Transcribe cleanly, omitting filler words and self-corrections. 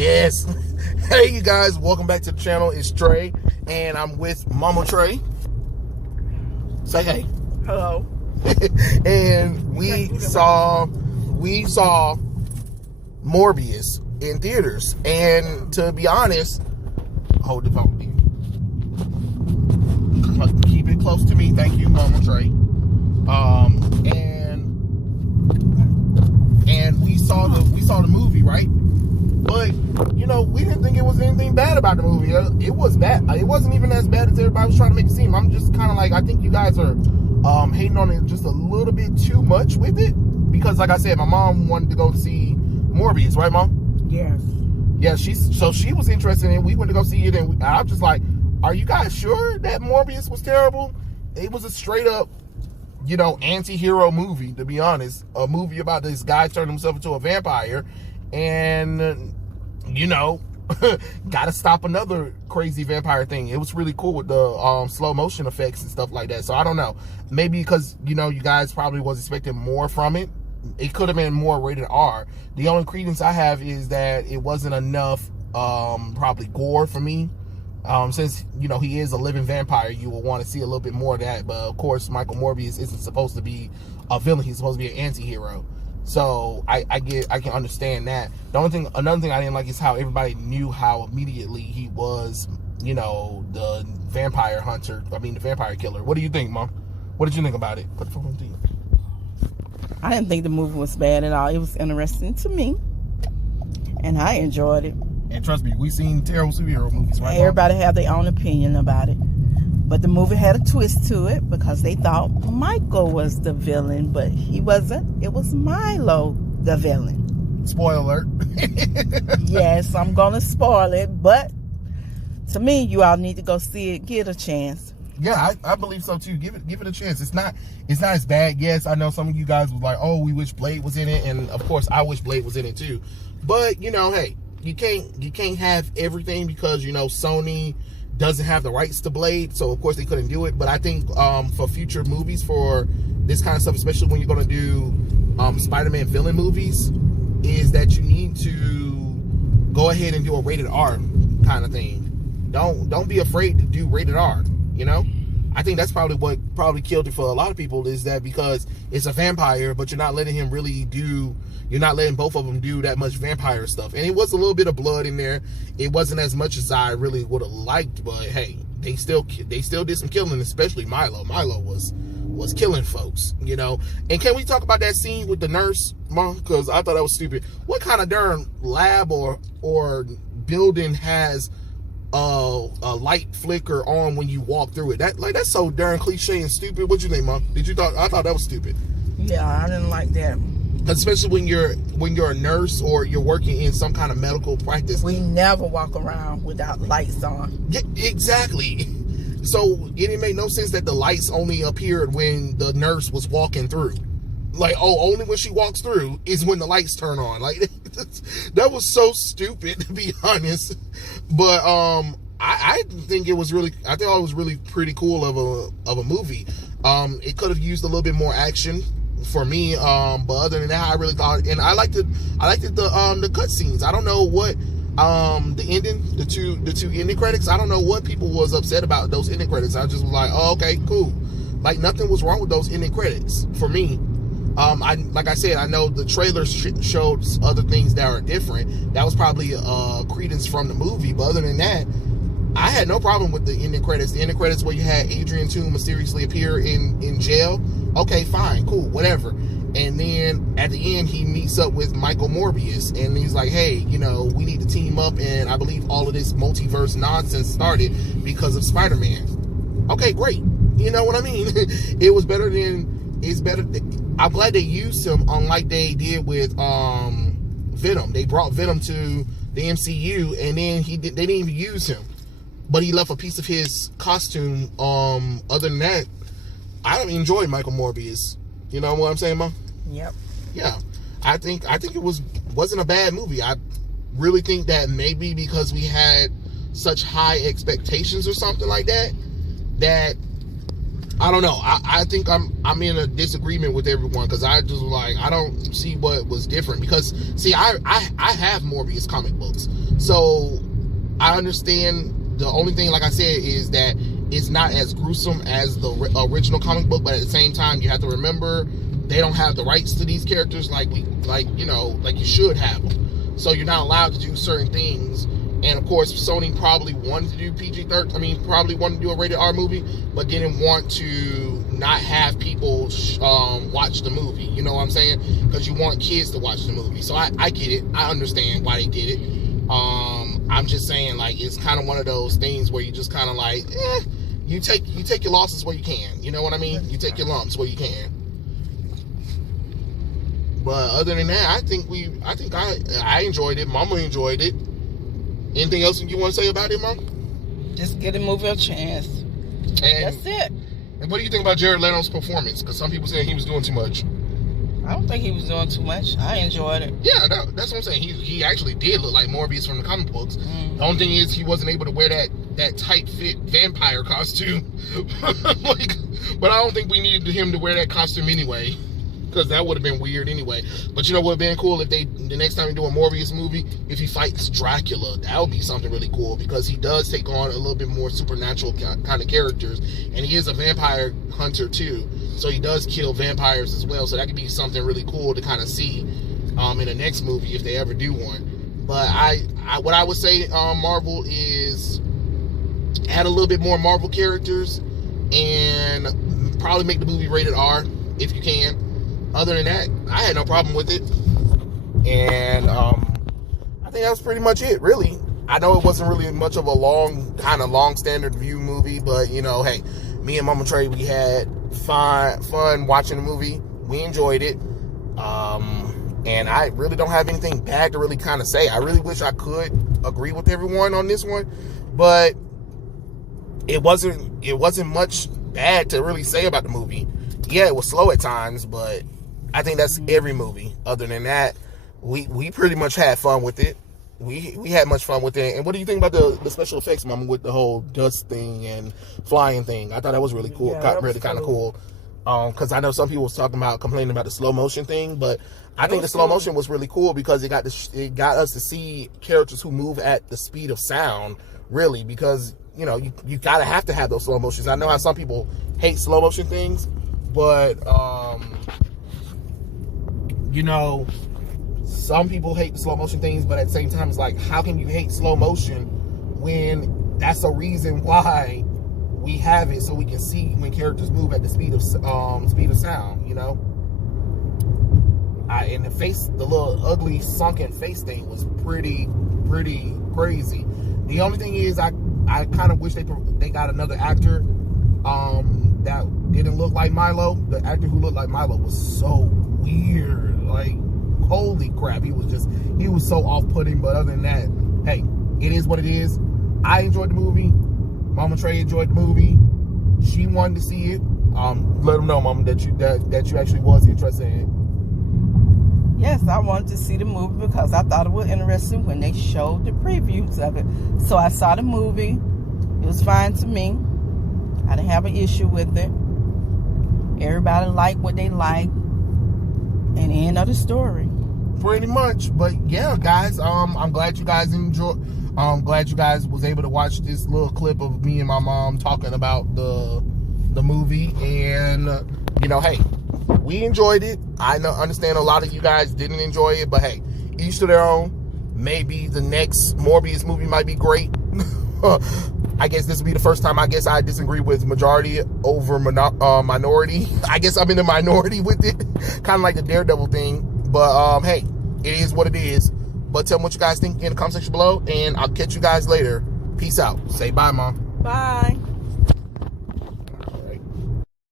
Yes. Hey, you guys, welcome back to the channel. It's Trey, and I'm with Mama Trey. Say hey. Hello. And we saw Morbius in theaters, and to be honest, hold the phone. Keep it close to me, thank you, Mama Trey. And we saw the movie, right? But you know, we didn't think it was anything bad about the movie. It was bad. It wasn't even as bad as everybody was trying to make it seem. I'm just kind of like, I think you guys are hating on it just a little bit too much with it, because like I said, my mom wanted to go see Morbius, right, Mom? Yes. Yeah, she was interested in it. We went to go see it, and I was just like, are you guys sure that Morbius was terrible? It was a straight up, you know, anti-hero movie, to be honest. A movie about this guy turning himself into a vampire and, you know, gotta stop another crazy vampire thing. It was really cool with the slow motion effects and stuff like that. So I don't know, maybe because, you know, you guys probably was expecting more from it. It could have been more rated R. The only credence I have is that it wasn't enough probably gore for me. Since, you know, he is a living vampire, you will want to see a little bit more of that. But of course, Michael Morbius isn't supposed to be a villain. He's supposed to be an anti-hero. So I can understand that. Another thing I didn't like is how everybody knew how immediately he was, you know, the vampire hunter. I mean, the vampire killer. What do you think, Mom? What did you think about it? Put the phone on to you. I didn't think the movie was bad at all. It was interesting to me, and I enjoyed it. And trust me, we've seen terrible superhero movies, right? Everybody have their own opinion about it. But the movie had a twist to it because they thought Michael was the villain, but he wasn't. It was Milo, the villain. Spoiler alert. Yes, I'm going to spoil it, but to me, you all need to go see it, get a chance. Yeah, I believe so too. Give it a chance. It's not as bad. Yes, I know some of you guys was like, oh, we wish Blade was in it, and of course I wish Blade was in it too. But you know, hey, you can't have everything, because you know Sony doesn't have the rights to Blade, so of course they couldn't do it. But I think for future movies, for this kind of stuff, especially when you're going to do Spider-Man villain movies, is that you need to go ahead and do a rated R kind of thing. Don't be afraid to do rated R. You know, I think that's probably what killed it for a lot of people, is that because it's a vampire, but you're not letting him really do. You're not letting both of them do that much vampire stuff. And it was a little bit of blood in there. It wasn't as much as I really would have liked, but hey, they still did some killing, especially Milo. Milo was killing folks, you know. And can we talk about that scene with the nurse, Mom? Because I thought that was stupid. What kind of darn lab or building has a light flicker on when you walk through it? That's so darn cliche and stupid. What you think, Mom? I thought that was stupid. Yeah, I didn't like that. Especially when you're a nurse or you're working in some kind of medical practice. We never walk around without lights on. Yeah, exactly. So it didn't make no sense that the lights only appeared when the nurse was walking through. Like, oh, only when she walks through is when the lights turn on. Like, that was so stupid, to be honest. But I think it was really pretty cool of a movie. It could have used a little bit more action for me, but other than that, I really thought, and I liked the cut scenes. I don't know what the ending, the two ending credits, I don't know what people was upset about those ending credits. I just was like, oh, okay, cool. Like, nothing was wrong with those ending credits for me. Like I said, I know the trailers showed other things that are different. That was probably credence from the movie, but other than that, I had no problem with the ending credits. The ending credits where you had Adrian Toome mysteriously appear in jail. Okay, fine, cool, whatever. And then at the end, he meets up with Michael Morbius, and he's like, hey, you know, we need to team up, and I believe all of this multiverse nonsense started because of Spider-Man. Okay, great. You know what I mean? It's better. I'm glad they used him, unlike they did with Venom. They brought Venom to the MCU, and then they didn't even use him. But he left a piece of his costume. Other than that, I enjoyed Michael Morbius. You know what I'm saying, Mom? Yep. Yeah, I think it wasn't a bad movie. I really think that maybe because we had such high expectations or something like that, that I don't know. I think I'm in a disagreement with everyone because I just like I don't see what was different because see I have Morbius comic books, so I understand. The only thing, like I said, is that it's not as gruesome as the original comic book, but at the same time, you have to remember they don't have the rights to these characters like you should have them. So you're not allowed to do certain things. And of course, Sony probably wanted to do PG-13. I mean, probably wanted to do a rated R movie, but didn't want to not have people watch the movie. You know what I'm saying? Because you want kids to watch the movie. So I get it. I understand why they did it. I'm just saying, like, it's kind of one of those things where you just kind of like, you take your losses where you can. You know what I mean? You take your lumps where you can. But other than that, I enjoyed it. Mama enjoyed it. Anything else you want to say about it, Mom? Just give the movie a chance. And, that's it. And what do you think about Jared Leto's performance? Because some people saying he was doing too much. I don't think he was doing too much. I enjoyed it. Yeah, that's what I'm saying. He actually did look like Morbius from the comic books. Mm-hmm. The only thing is he wasn't able to wear that tight fit vampire costume. But I don't think we needed him to wear that costume anyway. Because that would have been weird anyway. But you know what would have been cool if the next time you do a Morbius movie, if he fights Dracula, that would be something really cool because he does take on a little bit more supernatural kind of characters, and he is a vampire hunter too, so he does kill vampires as well. So that could be something really cool to kind of see in the next movie if they ever do one. But what I would say, Marvel is add a little bit more Marvel characters and probably make the movie rated R if you can. Other than that, I had no problem with it. And I think that was pretty much it, really. I know it wasn't really much of a long standard view movie, but, you know, hey, me and Mama Trey, we had fun watching the movie. We enjoyed it. And I really don't have anything bad to really kind of say. I really wish I could agree with everyone on this one, but it wasn't much bad to really say about the movie. Yeah, it was slow at times, but I think that's every movie. Other than that, we pretty much had fun with it. We had much fun with it. And what do you think about the special effects, Mama, with the whole dust thing and flying thing? I thought that was really cool. Yeah, really kind of cool. Because I know some people was complaining about the slow motion thing, but I think the slow motion was really cool because it got us to see characters who move at the speed of sound, really, because you know you gotta have to have those slow motions. I know how some people hate slow motion things, but you know, some people hate the slow motion things, but at the same time, it's like, how can you hate slow motion when that's the reason why we have it, so we can see when characters move at the speed of sound, you know? And the little ugly sunken face thing was pretty crazy. The only thing is, I kind of wish they got another actor that didn't look like Milo. The actor who looked like Milo was so weird. Like, holy crap, he was so off-putting. But other than that, hey, it is what it is. I enjoyed the movie. Mama Trey enjoyed the movie. She wanted to see it. Let them know, Mama, that you actually was interested in it. Yes, I wanted to see the movie because I thought it was interesting when they showed the previews of it. So I saw the movie. It was fine to me. I didn't have an issue with it. Everybody liked what they liked. And end of the story. Pretty much. But yeah, guys, I'm glad you guys enjoyed. I'm glad you guys was able to watch this little clip of me and my mom talking about the movie. And you know, hey, we enjoyed it. I understand a lot of you guys didn't enjoy it, but hey, each to their own. Maybe the next Morbius movie might be great. I guess this will be the first time I disagree with majority over minority. I guess I'm in the minority with it. Kind of like the Daredevil thing. But hey, it is what it is. But tell me what you guys think in the comment section below, and I'll catch you guys later. Peace out. Say bye, Mom. Bye.